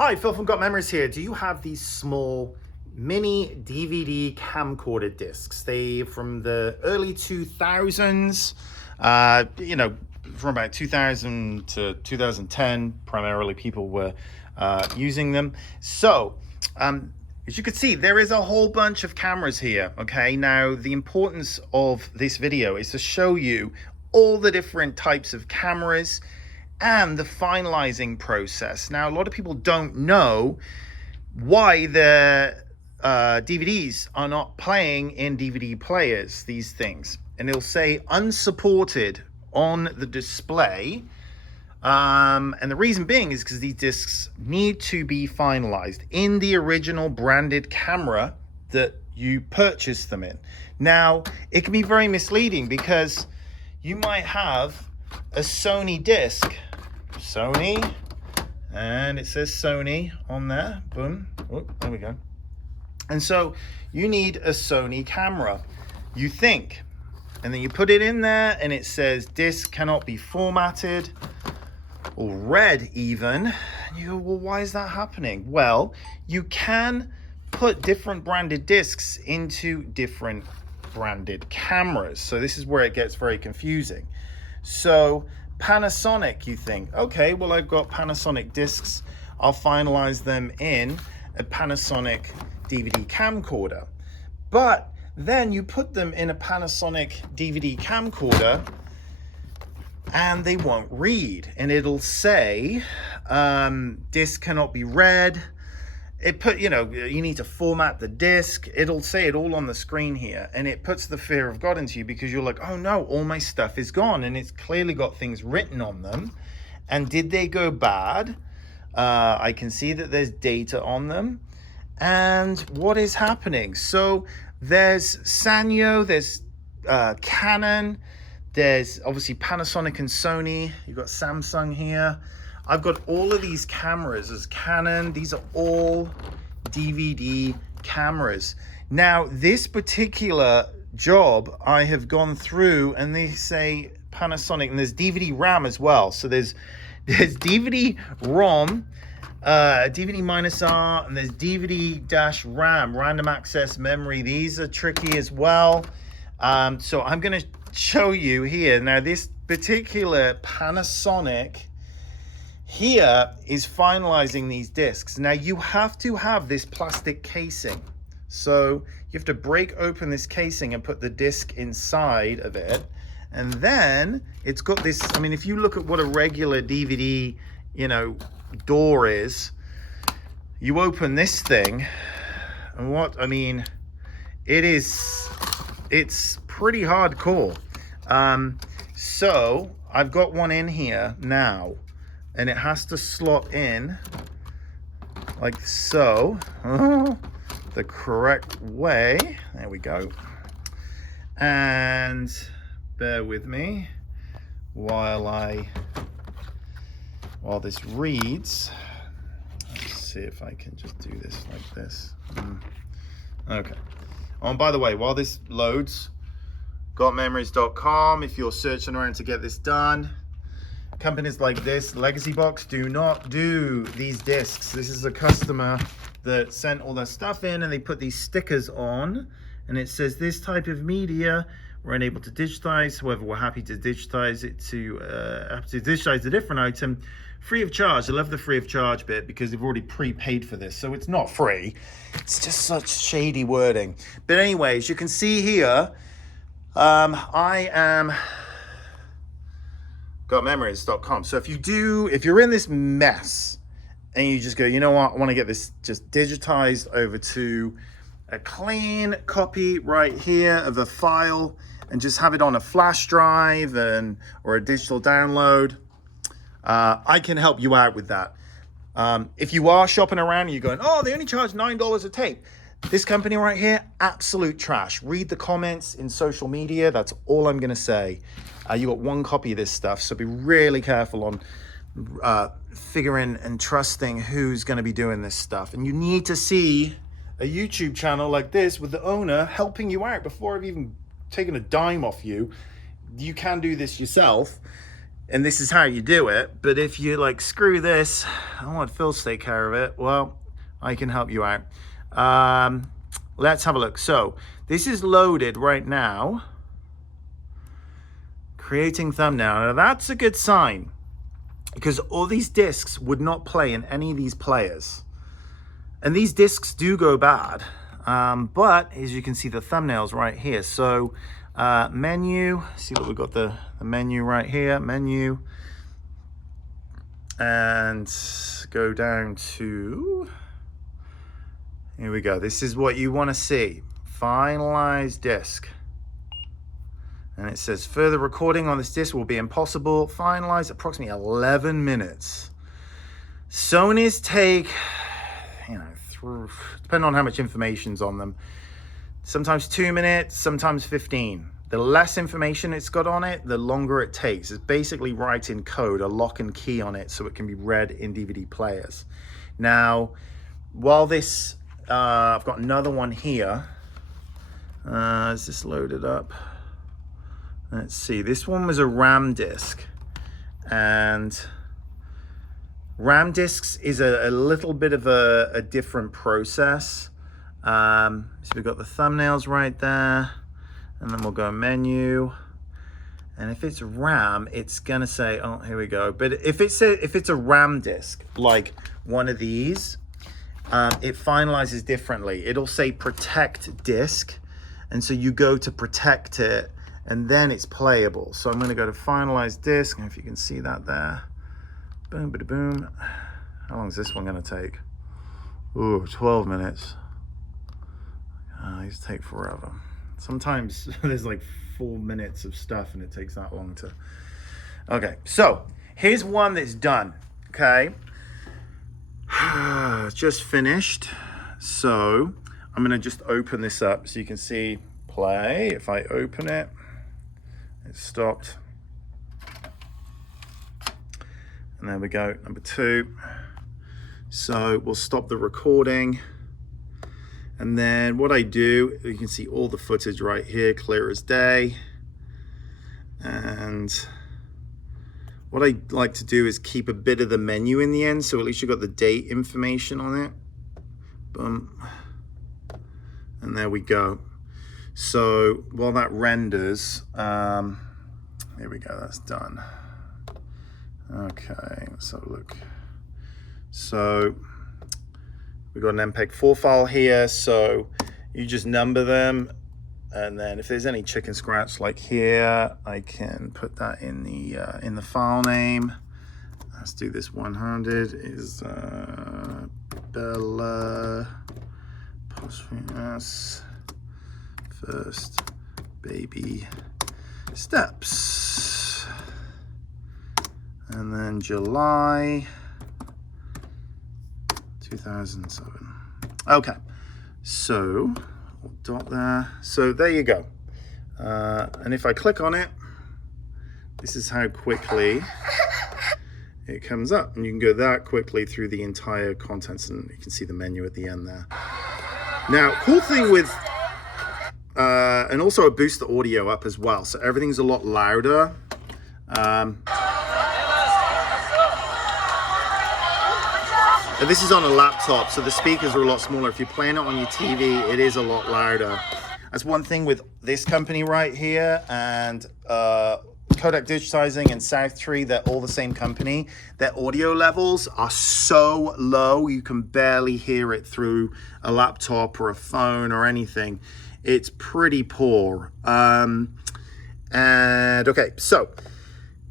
Hi, Phil from Got Memories here. Do you have these small mini DVD camcorder discs? They from the early 2000s, from about 2000 to 2010, primarily people were using them. So, as you can see, there is a whole bunch of cameras here, okay? Now, the importance of this video is to show you all the different types of cameras and the finalizing process. Now, a lot of people don't know why the DVDs are not playing in DVD players, these things. And it'll say unsupported on the display. And the reason being is because these discs need to be finalized in the original branded camera that you purchased them in. Now, it can be very misleading because you might have a Sony disc, and it says Sony on there, boom, oh, there we go. And so you need a Sony camera, you think, and then you put it in there and it says disc cannot be formatted or read even. And you go, well, why is that happening? Well, you can put different branded discs into different branded cameras. So this is where it gets very confusing. So Panasonic, you think, okay, well, I've got Panasonic discs. I'll finalize them in a Panasonic DVD camcorder. But then you put them in a Panasonic DVD camcorder and they won't read. And it'll say, disc cannot be read. You need to format the disc. It'll say it all on the screen here, and it puts the fear of God into you because you're like, oh no, all my stuff is gone, and it's clearly got things written on them. And did they go bad? I can see that there's data on them. And what is happening? So there's Sanyo, there's Canon, there's obviously Panasonic and Sony. You've got Samsung here. I've got all of these cameras as Canon. These are all DVD cameras. Now, this particular job, I have gone through and they say Panasonic, and there's DVD RAM as well. So there's DVD ROM, DVD minus R, and there's DVD RAM, random access memory. These are tricky as well. So I'm going to show you here. Now, this particular Panasonic here is finalizing these discs. Now you have to have this plastic casing. So you have to break open this casing and put the disc inside of it. And then it's got this, I mean, if you look at what a regular DVD, door is, you open this thing and it's pretty hardcore. So I've got one in here now, and it has to slot in like so, the correct way. There we go. And bear with me while this reads. Let's see if I can just do this like this. Okay. Oh, and by the way, while this loads, gotmemories.com, if you're searching around to get this done. Companies like this, Legacy Box, do not do these discs. This is a customer that sent all their stuff in and they put these stickers on and it says this type of media we're unable to digitize. However, we're happy to digitize it to digitize a different item free of charge. I love the free of charge bit because they've already prepaid for this. So it's not free. It's just such shady wording. But anyways, you can see here, I am gotmemories.com. So if you're in this mess and you just go, you know what, I want to get this just digitized over to a clean copy right here of a file and just have it on a flash drive or a digital download, I can help you out with that. If you are shopping around and you're going, oh, they only charge $9 a tape. This company right here, absolute trash. Read the comments in social media. That's all I'm going to say. You got one copy of this stuff, so be really careful on figuring and trusting who's going to be doing this stuff. And you need to see a YouTube channel like this with the owner helping you out before I've even taken a dime off you. You can do this yourself. and this is how you do it. But if you like, screw this, I want Phil to take care of it, well, I can help you out. Let's have a look. So this is loaded right now. Creating thumbnail. Now that's a good sign, because all these discs would not play in any of these players. And these discs do go bad. But as you can see, the thumbnail's right here. So menu, see that we've got the menu right here, menu. And go down to, here we go. This is what you want to see. Finalize disc. And it says further recording on this disc will be impossible. Finalize approximately 11 minutes. Sony's take, you know, depending on how much information's on them, sometimes 2 minutes, sometimes 15. The less information it's got on it, the longer it takes. It's basically writing code, a lock and key on it, so it can be read in DVD players. Now, while this, I've got another one here. Is this loaded up? Let's see, this one was a RAM disc, and RAM discs is a little bit of a different process. So we've got the thumbnails right there, and then we'll go menu. And if it's RAM, it's gonna say, oh, here we go. But if it's a RAM disc, like one of these, it finalizes differently. It'll say protect disc, and so you go to protect it, and then it's playable. So I'm gonna go to finalize disc, and if you can see that there, boom, bada boom. How long is this one gonna take? Ooh, 12 minutes. These take forever. Sometimes there's like 4 minutes of stuff and it takes that long to. Okay, so here's one that's done, okay? Just finished. So I'm gonna just open this up so you can see play. If I open it, it stopped. And there we go, number 2. So we'll stop the recording. And then what I do, you can see all the footage right here, clear as day. And what I like to do is keep a bit of the menu in the end, so at least you've got the date information on it. Boom. And there we go. So while that renders, here we go, that's done. Okay, let's have a look. So we've got an MPEG-4 file here, so you just number them, and then if there's any chicken scratch like here, I can put that in the file name. Let's do this 100 is Bella Postfresh first baby steps, and then July 2007. Okay, so we'll dot there. So there you go. And if I click on it, this is how quickly it comes up, and you can go that quickly through the entire contents, and you can see the menu at the end there. Now, cool thing with, and also it boosts the audio up as well, so everything's a lot louder. And this is on a laptop, so the speakers are a lot smaller. If you're playing it on your TV, it is a lot louder. That's one thing with this company right here, and Kodak Digitizing and Southtree, they're all the same company. Their audio levels are so low, you can barely hear it through a laptop or a phone or anything. It's pretty poor. And okay, so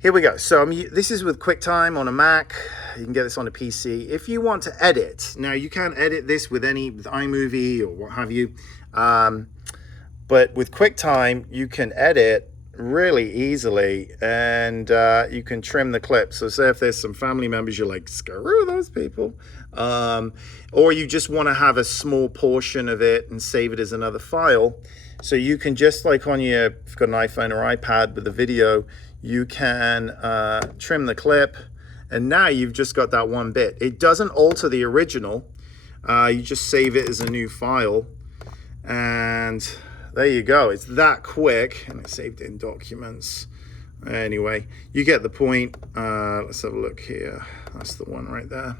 here we go. So this is with QuickTime on a Mac. You can get this on a PC. If you want to edit, now you can't edit this with iMovie or what have you. But with QuickTime, you can edit really easily, and you can trim the clips. So say if there's some family members, you're like, screw those people. Or you just want to have a small portion of it and save it as another file. So you can just like if you've got an iPhone or iPad with the video, you can trim the clip, and now you've just got that one bit. It doesn't alter the original. You just save it as a new file, and there you go. It's that quick, and it's saved in documents. Anyway, you get the point. Let's have a look here. That's the one right there.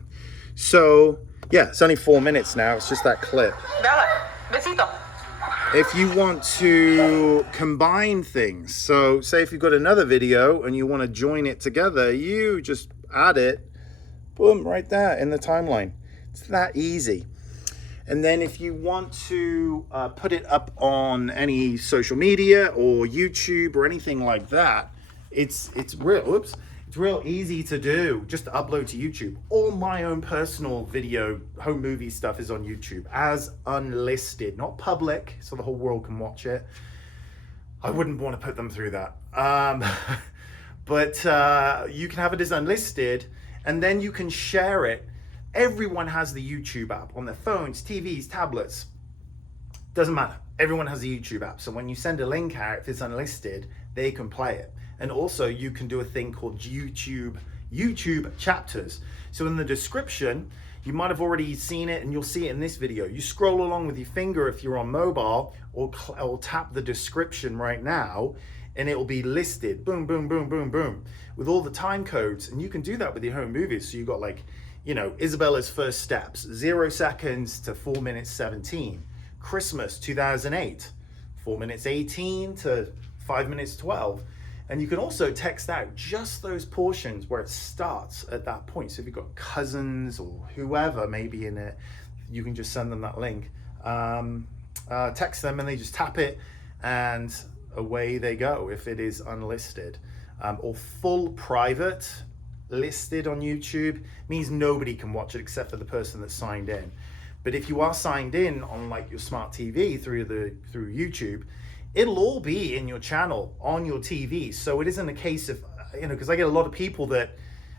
So yeah, it's only 4 minutes now. It's just that clip. If you want to combine things, so say if you've got another video and you want to join it together, you just add it, boom, right there in the timeline. It's that easy. And then if you want to put it up on any social media or YouTube or anything like that, it's real easy to do. Just to upload to YouTube. All my own personal video home movie stuff is on YouTube as unlisted, not public, so the whole world can watch it. I wouldn't want to put them through that. But you can have it as unlisted, and then you can share it. Everyone has the YouTube app on their phones, TVs, tablets. Doesn't matter. Everyone has a YouTube app. So when you send a link out, if it's unlisted, they can play it. And also you can do a thing called YouTube chapters. So in the description, you might have already seen it and you'll see it in this video. You scroll along with your finger if you're on mobile, or tap the description right now and it will be listed. Boom, boom, boom, boom, boom, with all the time codes. And you can do that with your home movies. So you've got like, you know, Isabella's First Steps, 0 seconds to 4 minutes 17. Christmas 2008, 4 minutes 18 to 5 minutes 12. And you can also text out just those portions where it starts at that point. So if you've got cousins or whoever maybe in it, you can just send them that link. Text them and they just tap it and away they go if it is unlisted. Or full private listed on YouTube means nobody can watch it except for the person that's signed in. But if you are signed in on like your smart TV through YouTube, it'll all be in your channel on your TV. So it isn't a case of, you know, because I get a lot of people that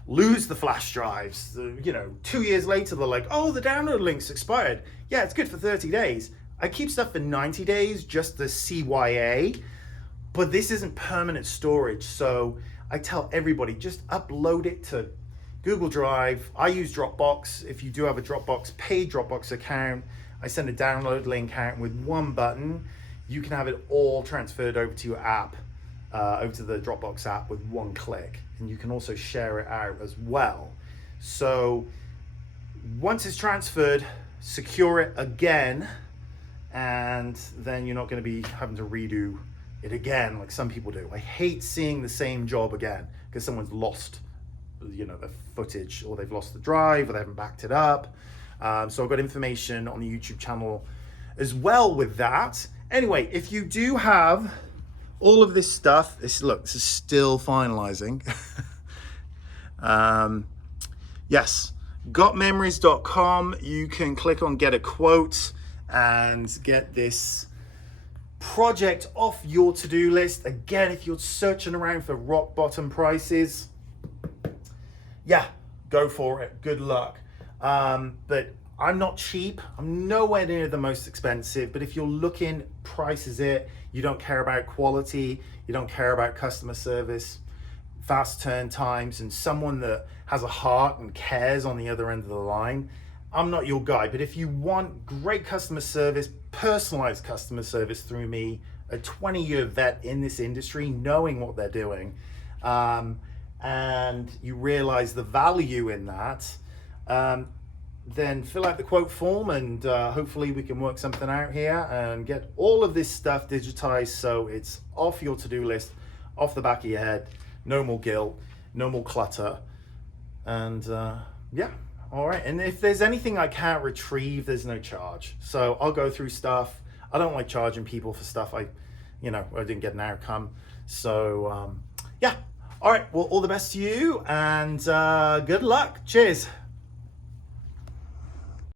lose the flash drives, you know, 2 years later, they're like, oh, the download link's expired. Yeah, it's good for 30 days. I keep stuff for 90 days, just the CYA, but this isn't permanent storage. So I tell everybody, just upload it to Google Drive. I use Dropbox. If you do have a Dropbox, paid Dropbox account, I send a download link out with one button. You can have it all transferred over to your app, over to the Dropbox app with one click. And you can also share it out as well. So once it's transferred, secure it again, and then you're not going to be having to redo it again like some people do. I hate seeing the same job again because someone's lost, you know, the footage, or they've lost the drive, or they haven't backed it up. So I've got information on the YouTube channel as well with that. Anyway, if you do have all of this stuff, this is still finalizing. Yes, gotmemories.com. You can click on get a quote and get this project off your to-do list. Again, if you're searching around for rock bottom prices, yeah, go for it. Good luck. But I'm not cheap. I'm nowhere near the most expensive, but if you're looking, price is it. You don't care about quality. You don't care about customer service, fast turn times, and someone that has a heart and cares on the other end of the line. I'm not your guy, but if you want great customer service, personalized customer service through me, a 20-year vet in this industry, knowing what they're doing, and you realize the value in that, then fill out the quote form, and hopefully we can work something out here and get all of this stuff digitized so it's off your to-do list, off the back of your head, no more guilt, no more clutter, and yeah. All right, and if there's anything I can't retrieve, there's no charge. So I'll go through stuff. I don't like charging people for stuff I didn't get an outcome. So yeah, all right, well, all the best to you, and good luck. Cheers.